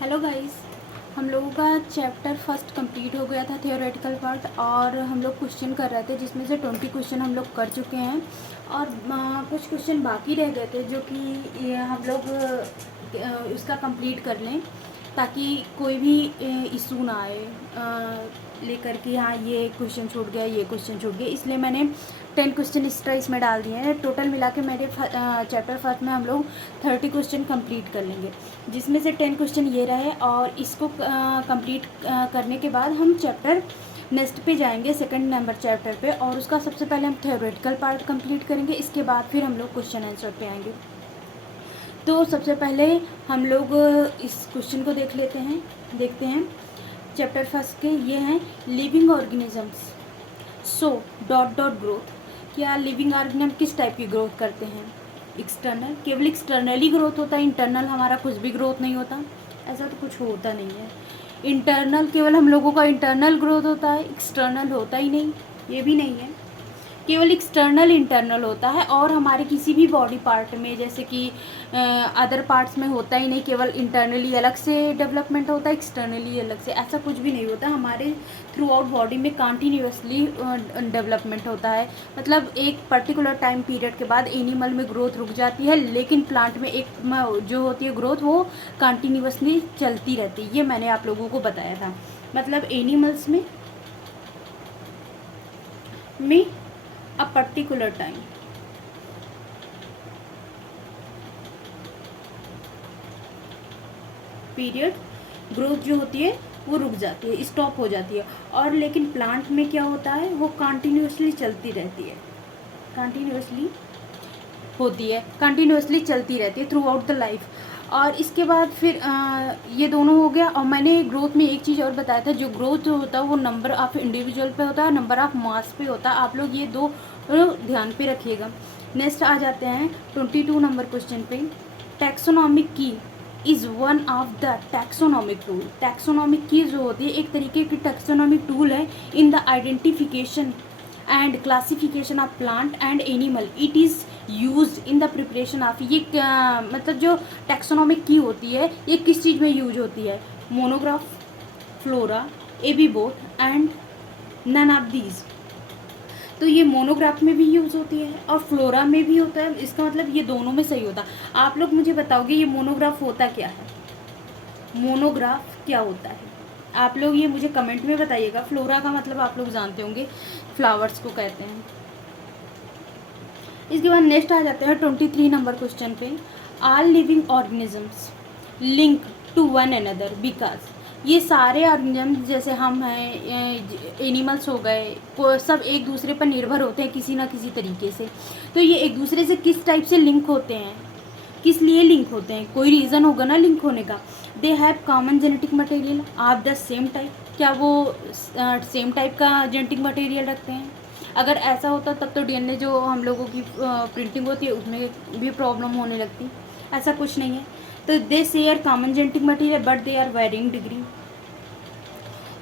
Hello guys, हम लोगों का चैप्टर फर्स्ट कंप्लीट हो गया था थियोरेटिकल पार्ट, और हम लोग क्वेश्चन कर रहे थे जिसमें से 20 क्वेश्चन हम लोग कर चुके हैं और कुछ क्वेश्चन बाकी रह गए थे जो कि ये हम लोग उसका कंप्लीट कर लें ताकि कोई भी इशू ना आए लेकर कि हाँ ये क्वेश्चन छूट गया, ये क्वेश्चन छूट गया। इसलिए मैंने 10 क्वेश्चन एक्स्ट्रा इसमें डाल दिए हैं। टोटल मिला के मेरे चैप्टर फर्स्ट में हम लोग 30 क्वेश्चन कंप्लीट कर लेंगे, जिसमें से 10 क्वेश्चन ये रहे। और इसको कंप्लीट करने के बाद हम चैप्टर नेक्स्ट पे जाएंगे, सेकंड नंबर चैप्टर पे, और उसका सबसे पहले हम थ्योरेटिकल पार्ट कंप्लीट करेंगे। इसके बाद फिर हम लोग क्वेश्चन आंसर पे आएंगे। तो सबसे पहले हम लोग इस क्वेश्चन को देखते हैं चैप्टर फर्स्ट के। ये हैं living organisms so dot dot growth. क्या लिविंग ऑर्गेनिज्म किस टाइप की ग्रोथ करते हैं? एक्सटर्नल, केवल एक्सटर्नली ग्रोथ होता है, इंटरनल हमारा कुछ भी ग्रोथ नहीं होता। ऐसा तो कुछ होता नहीं है। इंटरनल केवल हम लोगों का इंटरनल ग्रोथ होता है, एक्सटर्नल होता ही नहीं, ये भी नहीं है। केवल एक्सटर्नल इंटरनल होता है, और हमारे किसी भी बॉडी पार्ट में जैसे कि अदर पार्ट्स में होता ही नहीं। केवल इंटरनली अलग से डेवलपमेंट होता है, एक्सटर्नली अलग से, ऐसा कुछ भी नहीं होता। हमारे थ्रू आउट बॉडी में कंटिन्यूसली डेवलपमेंट होता है। मतलब एक पर्टिकुलर टाइम पीरियड के बाद एनिमल में ग्रोथ रुक जाती है, लेकिन प्लांट में एक जो होती है ग्रोथ वो कंटिन्यूसली चलती रहती है। ये मैंने आप लोगों को बताया था। मतलब एनिमल्स में a particular time period growth जो होती है वो रुक जाती है, स्टॉप हो जाती है। और लेकिन प्लांट में क्या होता है, वो कंटिन्यूसली चलती रहती है, कंटिन्यूसली चलती रहती है थ्रू आउट द लाइफ। और इसके बाद फिर ये दोनों हो गया। और मैंने ग्रोथ में एक चीज़ और बताया था, जो ग्रोथ होता है वो नंबर ऑफ इंडिविजुअल पे होता है, नंबर ऑफ मास पे होता है। आप लोग ये दो ध्यान पे रखिएगा। नेक्स्ट आ जाते हैं 22 नंबर क्वेश्चन पे। टैक्सोनॉमिक की is one of the taxonomic tool. Taxonomic की जो होती है एक तरीके की टैक्सोनॉमिक टूल है in the identification and classification of plant and animal. It is use in the preparation of. ये मतलब जो टैक्सोनॉमिक की होती है ये किस चीज़ में यूज होती है? मोनोग्राफ, फ्लोरा, एबीबोट एंड नन ऑफ दीज। तो ये मोनोग्राफ में भी यूज़ होती है और फ्लोरा में भी होता है। इसका मतलब ये दोनों में सही होता है। आप लोग मुझे बताओगे ये मोनोग्राफ होता क्या है? मोनोग्राफ क्या होता है? आप लोग ये मुझे कमेंट में बताइएगा। फ्लोरा का मतलब आप लोग जानते होंगे, फ्लावर्स को कहते हैं। इसके बाद नेक्स्ट आ जाते हैं 23 नंबर क्वेश्चन पे। All living organisms link to one another because. ये सारे ऑर्गेनिज्म जैसे हम हैं, एनिमल्स हो गए, सब एक दूसरे पर निर्भर होते हैं किसी ना किसी तरीके से। तो ये एक दूसरे से किस टाइप से लिंक होते हैं, किस लिए लिंक होते हैं? कोई रीज़न होगा ना लिंक होने का। They have common genetic material of the same type. क्या वो सेम टाइप का जेनेटिक मटेरियल रखते हैं? अगर ऐसा होता तब तो डीएनए जो हम लोगों की प्रिंटिंग होती है उसमें भी प्रॉब्लम होने लगती। ऐसा कुछ नहीं है। तो they share common genetic material but they are varying degree.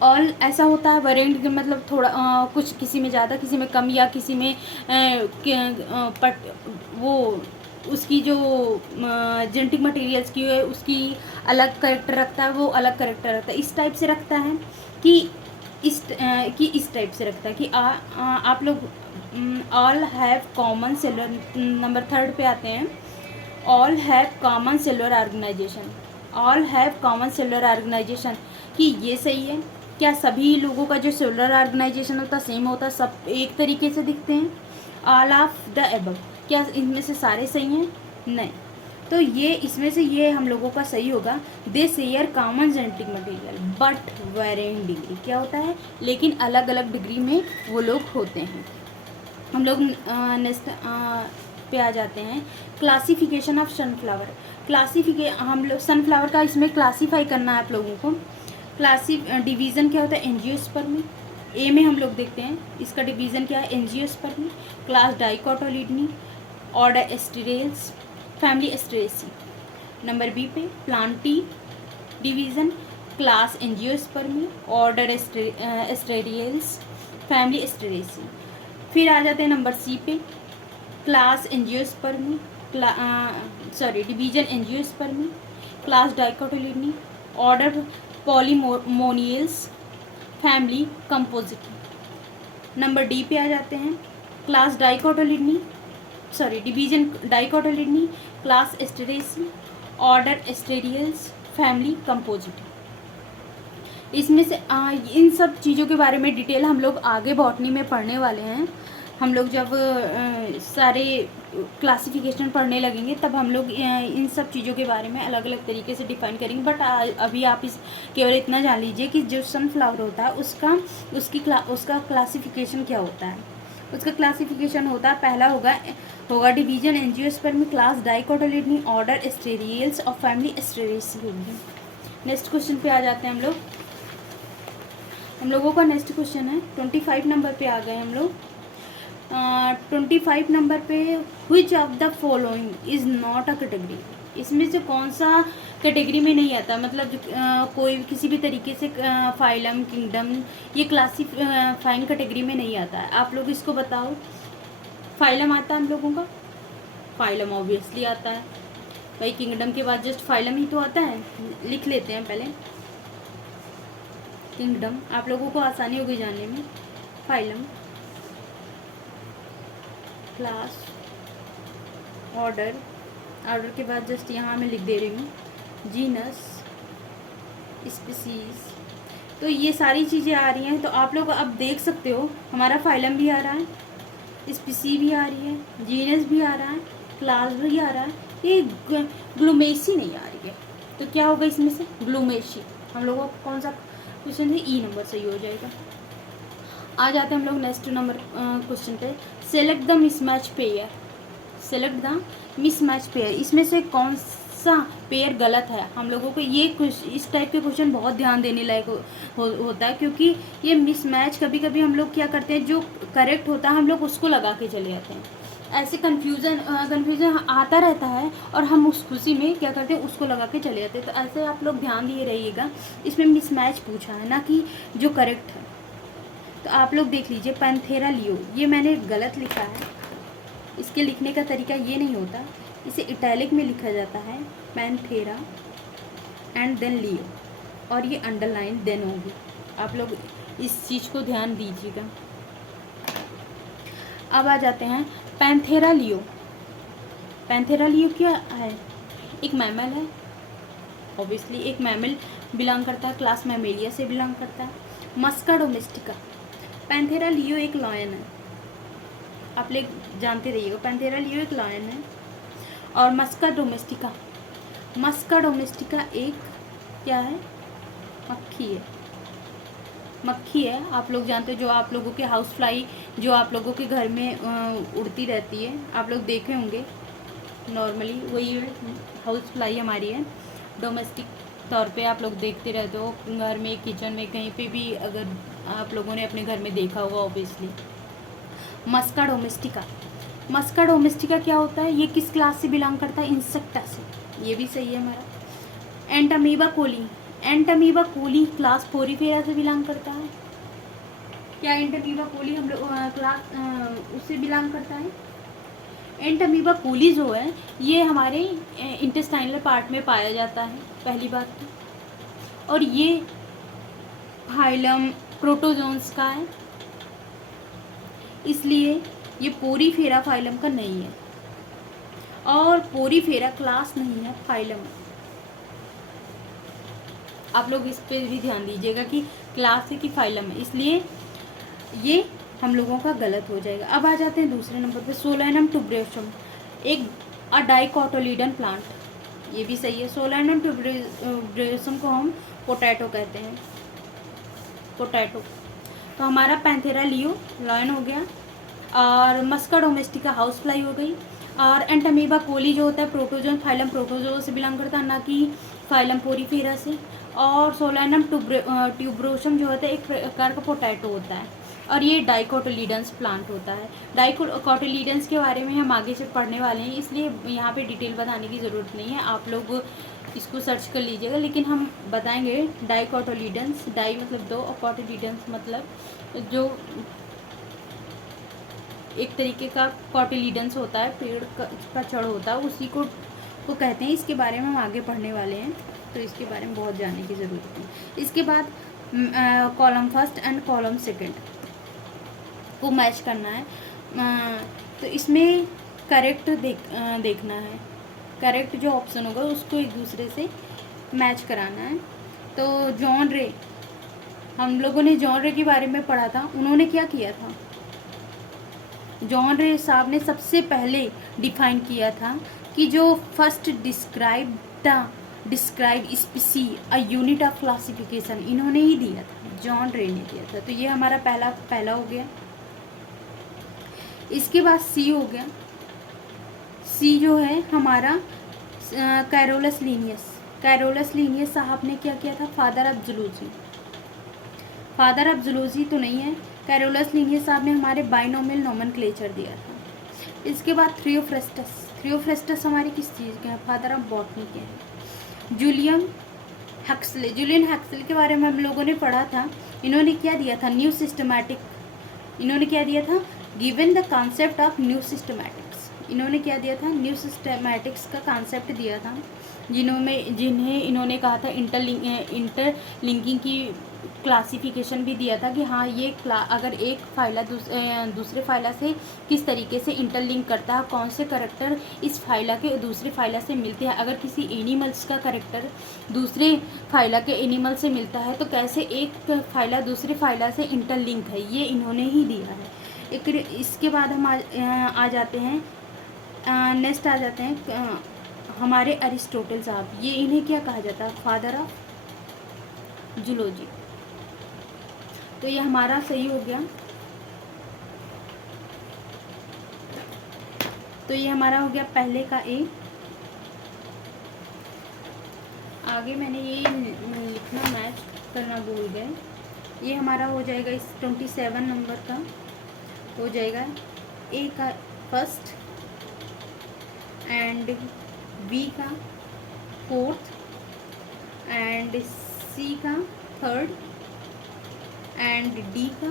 All ऐसा होता है, वेरिएंट डिग्री मतलब थोड़ा कुछ किसी में ज़्यादा किसी में कम, या किसी में वो उसकी जो जेनेटिक मटेरियल्स की है उसकी अलग करेक्टर रखता है, वो अलग करेक्टर रखता है। इस टाइप से रखता है कि इस टाइप से रखता है कि आप लोग all have common cellular. Number 3 पे आते हैं। All have common cellular organisation. All have common cellular organisation कि ये सही है? क्या सभी लोगों का जो सेलुलर ऑर्गेनाइजेशन होता है सेम होता है, सब एक तरीके से दिखते हैं? ऑल ऑफ द एबव, क्या इनमें से सारे सही हैं? नहीं। तो ये इसमें से ये हम लोगों का सही होगा। They share common genetic material but varying degree. क्या होता है? लेकिन अलग अलग डिग्री में वो लोग होते हैं। हम लोग नेक्स्ट पे आ जाते हैं। Classification of sunflower. हम लोग सनफ्लावर का इसमें क्लासीफाई करना है आप लोगों को। डिवीज़न क्या होता है? एंजियोस्पर्मी। ए में हम लोग देखते हैं इसका डिवीज़न क्या है? Angiospermae. Class dicotyledonae, order asterales, family asteraceae. Number B पे plantae division, class angiospermae, order asterales, family asteraceae. फिर आ जाते हैं नंबर सी पे, class angiospermae, division angiospermae, class dicotyledonae, order polemoniales, family compositae. Number D पे आ जाते हैं, class dicotyledonae, sorry division dicotyledonae, class asteraceae, order asterales, family compositae. इसमें से इन सब चीज़ों के बारे में डिटेल हम लोग आगे बॉटनी में पढ़ने वाले हैं। हम लोग जब सारे क्लासिफिकेशन पढ़ने लगेंगे तब हम लोग इन सब चीज़ों के बारे में अलग अलग तरीके से डिफाइन करेंगे। बट अभी आप इस केवल इतना जान लीजिए कि जो सनफ्लावर होता है उसका क्लासिफिकेशन क्या होता है। उसका क्लासिफिकेशन होता है, पहला होगा division angiosperm, class dicotyledonae, order एस्टेरियल्स और फैमिली एस्टेरेसी होगी। नेक्स्ट क्वेश्चन पे आ जाते हैं हम लोगों का नेक्स्ट क्वेश्चन है 25 नंबर पे आ गए हम लोग। 25 नंबर पे which of the following is not a category. इसमें से कौन सा कैटेगरी में नहीं आता, मतलब कोई किसी भी तरीके से फाइलम, किंगडम, ये क्लासीफाइंग कैटेगरी में नहीं आता है। आप लोग इसको बताओ। फाइलम आता है हम लोगों का, फाइलम ऑब्वियसली आता है भाई, किंगडम के बाद जस्ट फाइलम ही तो आता है। लिख लेते हैं पहले किंगडम, आप लोगों को आसानी होगी जानने में। फाइलम, क्लास, ऑर्डर, ऑर्डर के बाद जस्ट यहाँ मैं लिख दे रही हूँ जीनस, स्पीसीज। तो ये सारी चीज़ें आ रही हैं, तो आप लोग अब देख सकते हो हमारा फाइलम भी आ रहा है, स्पीसी भी आ रही है, जीनस भी आ रहा है, क्लास भी आ रहा है, ये ग्लूमेसी नहीं आ रही है। तो क्या होगा इसमें से? ग्लूमेसी। हम लोगों को कौन सा क्वेश्चन है? ई नंबर सही हो जाएगा। आ जाते हैं हम लोग नेक्स्ट नंबर क्वेश्चन पे। Select the mismatch pair, select the mismatch pair. इसमें से कौन सा पेयर गलत है? हम लोगों को ये इस टाइप के क्वेश्चन बहुत ध्यान देने लायक होता है, क्योंकि ये मिसमैच कभी कभी हम लोग क्या करते हैं, जो करेक्ट होता है हम लोग उसको लगा के चले जाते हैं। ऐसे कन्फ्यूज़न आता रहता है और हम उस खुशी में क्या करते हैं, उसको लगा के चले जाते हैं। तो ऐसे आप लोग ध्यान दिए रहिएगा। इसमें मिसमैच पूछा है ना कि जो करेक्ट है। तो आप लोग देख लीजिए, पैंथेरा लियो, ये मैंने गलत लिखा है। इसके लिखने का तरीका ये नहीं होता, इसे इटैलिक में लिखा जाता है, पैंथेरा एंड देन लियो, और ये अंडरलाइन देन होगी। आप लोग इस चीज़ को ध्यान दीजिएगा। अब आ जाते हैं पैंथेरा लियो। पैंथेरा लियो क्या है? एक मैमल है, ऑब्वियसली एक मैमल बिलोंग करता है, क्लास मैमेलिया से बिलोंग करता है। मस्का डोमेस्टिका। पैंथेरा लियो एक लॉयन है, आप लोग जानते रहिएगा। पैंथेरा लियो एक लॉयन है। और मस्का डोमेस्टिका, मस्का डोमेस्टिका एक क्या है? मक्खी है, मक्खी है। आप लोग जानते हो, जो आप लोगों के हाउस फ्लाई, जो आप लोगों के घर में उड़ती रहती है, आप लोग देखे होंगे नॉर्मली, वही हाउस फ्लाई हमारी है। डोमेस्टिक तौर पे आप लोग देखते रहते हो घर में, किचन में, कहीं पे भी अगर आप लोगों ने अपने घर में देखा होगा ऑब्वियसली। मस्का डोमेस्टिका, मस्का डोमेस्टिका क्या होता है? ये किस क्लास से बिलोंग करता है? इंसेक्टा से। ये भी सही है हमारा। Entamoeba coli, Entamoeba coli class Porifera से बिलोंग करता है। क्या एंटमीबा कोली हम लोग क्लास उससे बिलोंग करता है? एंटमीबा कोली जो है ये हमारे इंटेस्टाइनल पार्ट में पाया जाता है, पहली बात तो। और ये फाइलम प्रोटोजोन्स का है, इसलिए ये पोरीफेरा फाइलम का नहीं है। और पोरीफेरा क्लास नहीं है, फाइलम। आप लोग इस पे भी ध्यान दीजिएगा कि क्लास है कि फाइलम है, इसलिए ये हम लोगों का गलत हो जाएगा। अब आ जाते हैं दूसरे नंबर पे, सोलैनम टुब्रेसम, एक डाइकोटोलीडन प्लांट। ये भी सही है। सोलैनम टुब्रेसम को हम पोटैटो कहते हैं, पोटैटो। तो हमारा पैंथेरा लियो लॉयन हो गया, और मस्का डोमेस्टिका हाउस फ्लाई हो गई, और एंटमीबा कोली जो होता है प्रोटोजोन, फाइलम प्रोटोजोन से बिलोंग करता है, ना कि फाइलम पोरीफेरा से। और सोलैनम ट्यूब्रोसम जो होता है एक प्रकार का पोटैटो होता है, और ये डाइकोटिलीडन्स प्लांट होता है। डाइकोटिलीडन्स के बारे में हम आगे से पढ़ने वाले हैं, इसलिए यहाँ पे डिटेल बताने की ज़रूरत नहीं है, आप लोग इसको सर्च कर लीजिएगा। लेकिन हम बताएंगे डाइकोटिलीडन्स, डाई मतलब दो, और कोटिलीडन्स मतलब जो एक तरीके का कोटिलीडन्स होता है, पेड़ का जड़ होता है, उसी को को कहते हैं। इसके बारे में हम आगे पढ़ने वाले हैं, तो इसके बारे में बहुत जानने की ज़रूरत है। इसके बाद column first and column second को मैच करना है। तो इसमें करेक्ट देखना है, करेक्ट जो ऑप्शन होगा उसको एक दूसरे से मैच कराना है। तो जॉनरे, हम लोगों ने जॉनरे के बारे में पढ़ा था। उन्होंने क्या किया था, जॉनरे साहब ने सबसे पहले डिफाइन किया था कि जो first describe स्पीसी a unit of classification, इन्होंने ही दिया था, जॉनरे ने दिया था। तो ये हमारा पहला हो गया। इसके बाद सी हो गया। सी जो है हमारा कैरोलस लीनियस साहब ने क्या किया था, फादर ऑफ जूलॉजी तो नहीं है। कैरोलस लीनियस साहब ने हमारे बाइनोमियल नोमेनक्लेचर दिया था। इसके बाद थ्रियोफ्रेस्टस हमारी किस चीज़ के हैं, फादर ऑफ बॉटनी के हैं। जूलियन हक्सले के बारे में हम लोगों ने पढ़ा था। इन्होंने क्या दिया था, इन्होंने क्या दिया था, given the concept of new systematics. इन्होंने क्या दिया था, न्यू सिस्टमैटिक्स का कॉन्सेप्ट दिया था, जिन्हें इन्होंने कहा था इंटरलिंकिंग की क्लासिफिकेशन भी दिया था कि हाँ ये अगर एक फाइला दूसरे फाइला से किस तरीके से इंटरलिंक करता है, कौन से करैक्टर इस फाइला के दूसरे फाइला से मिलते हैं, अगर किसी एनिमल्स का करैक्टर दूसरे फाइला के एनिमल से मिलता है तो कैसे एक फाइला दूसरे फाइला से इंटरलिंक है, ये इन्होंने ही दिया है। इसके बाद हम आ जाते हैं, नेक्स्ट आ जाते हैं हमारे अरिस्टोटल साहब। ये इन्हें क्या कहा जाता है, फादर ऑफ जूलॉजी। तो ये हमारा सही हो गया। तो ये हमारा हो गया पहले का ए। आगे मैंने ये लिखना मैच करना भूल गए। ये हमारा हो जाएगा इस 27 नंबर का हो जाएगा ए का फर्स्ट एंड बी का फोर्थ एंड सी का थर्ड एंड डी का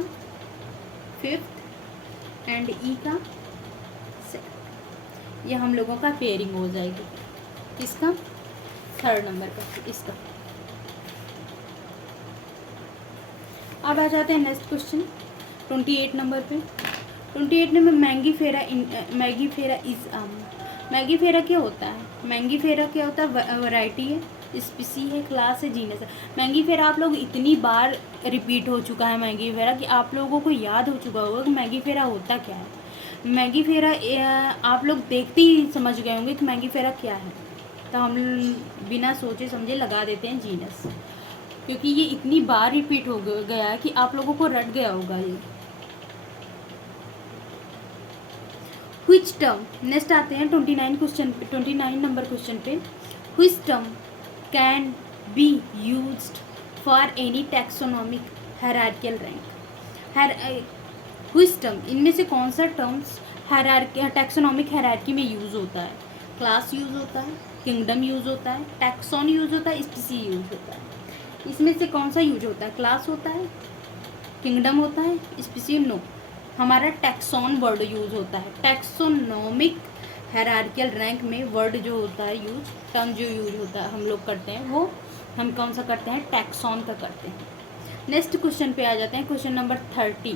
फिफ्थ एंड ई का सेकंड। ये हम लोगों का पेयरिंग हो जाएगी। इसका थर्ड नंबर का इसका। अब आ जाते हैं नेक्स्ट क्वेश्चन 28 नंबर पे। 28 नंबर मैंगीफेरा इज मैंगीफेरा क्या होता है, मैंगीफेरा क्या होता है, वैरायटी है, स्पीसी है, क्लास है, जीनस है। मैंगीफेरा आप लोग इतनी बार रिपीट हो चुका है मैंगीफेरा कि आप लोगों को याद हो चुका होगा कि मैंगीफेरा होता क्या है। मैंगीफेरा आप लोग देखते ही समझ गए होंगे कि मैंगीफेरा क्या है। तो हम बिना सोचे समझे लगा देते हैं जीनस, क्योंकि ये इतनी बार रिपीट हो गया है कि आप लोगों को रट गया होगा ये। Which term, नेक्स्ट आते हैं 29 नंबर क्वेश्चन पे। Which term can be used for any taxonomic hierarchical rank? Which term, इनमें से कौन सा टर्म्स टैक्सोनॉमिक हायरार्की में यूज़ होता है? क्लास यूज़ होता है, किंगडम यूज़ होता है, टैक्सॉन यूज़ होता है, स्पीसी यूज़ होता है। इसमें से कौन सा यूज होता है? क्लास होता है, किंगडम होता है, स्पीसी नो। हमारा टैक्सॉन वर्ड यूज़ होता है। टैक्सोनॉमिक हायरार्किकल रैंक में वर्ड जो होता है यूज, टर्म जो यूज होता है हम लोग करते हैं, वो हम कौन सा करते हैं? टैक्सॉन का करते हैं। नेक्स्ट क्वेश्चन पे आ जाते हैं, क्वेश्चन नंबर 30।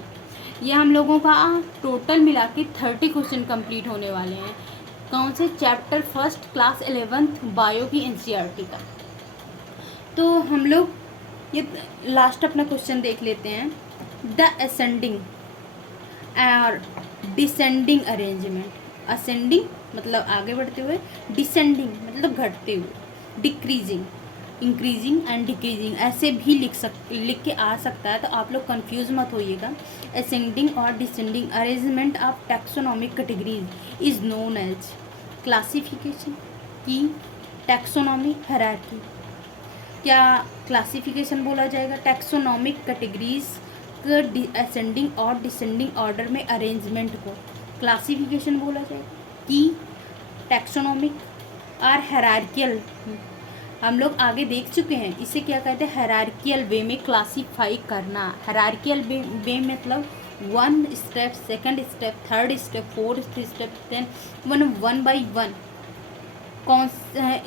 ये हम लोगों का टोटल मिला के 30 क्वेश्चन कंप्लीट होने वाले हैं। कौन से? Chapter first class 11th bio की एनसीईआरटी का। तो हम लोग ये लास्ट अपना क्वेश्चन देख लेते हैं। द असेंडिंग और डिसेंडिंग अरेंजमेंट। असेंडिंग मतलब आगे बढ़ते हुए, डिसेंडिंग मतलब घटते हुए, डिक्रीजिंग, इंक्रीजिंग एंड डिक्रीजिंग ऐसे भी लिख के आ सकता है, तो आप लोग कंफ्यूज मत होइएगा। असेंडिंग और descending arrangement of taxonomic categories is known as classification की टैक्सोनॉमिक हायरार्की। क्या क्लासिफिकेशन बोला जाएगा? टैक्सोनॉमिक कैटेगरीज असेंडिंग और डिसेंडिंग ऑर्डर में अरेंजमेंट को क्लासिफिकेशन बोला जाएगा कि टैक्सोनॉमिक और हायरार्कियल। हम लोग आगे देख चुके हैं इसे क्या कहते हैं, हायरार्कियल वे में क्लासीफाई करना। हायरार्कियल वे मतलब 1 step, 2nd step, 3rd step, 4th step, 10 one by one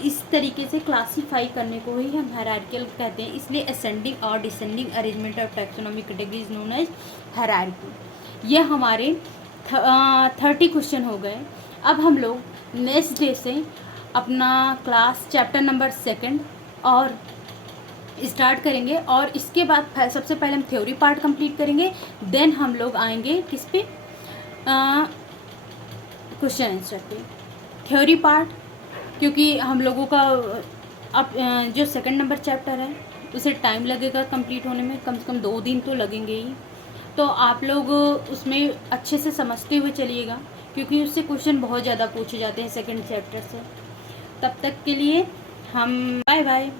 इस तरीके से क्लासीफाई करने को ही हम हायरार्किकल कहते हैं। इसलिए असेंडिंग और descending arrangement of taxonomy category is known as hierarchy. ये हमारे 30 क्वेश्चन हो गए। अब हम लोग नेक्स्ट डे से अपना क्लास चैप्टर नंबर 2 और स्टार्ट करेंगे, और इसके बाद सबसे पहले हम थ्योरी पार्ट कंप्लीट करेंगे, देन हम लोग आएंगे किस पे, क्वेश्चन आंसर पे। थ्योरी पार्ट क्योंकि हम लोगों का अब जो 2 नंबर चैप्टर है उसे टाइम लगेगा कंप्लीट होने में, कम से कम 2 दिन तो लगेंगे ही। तो आप लोग उसमें अच्छे से समझते हुए चलिएगा, क्योंकि उससे क्वेश्चन बहुत ज़्यादा पूछे जाते हैं 2 चैप्टर से। तब तक के लिए हम बाय बाय।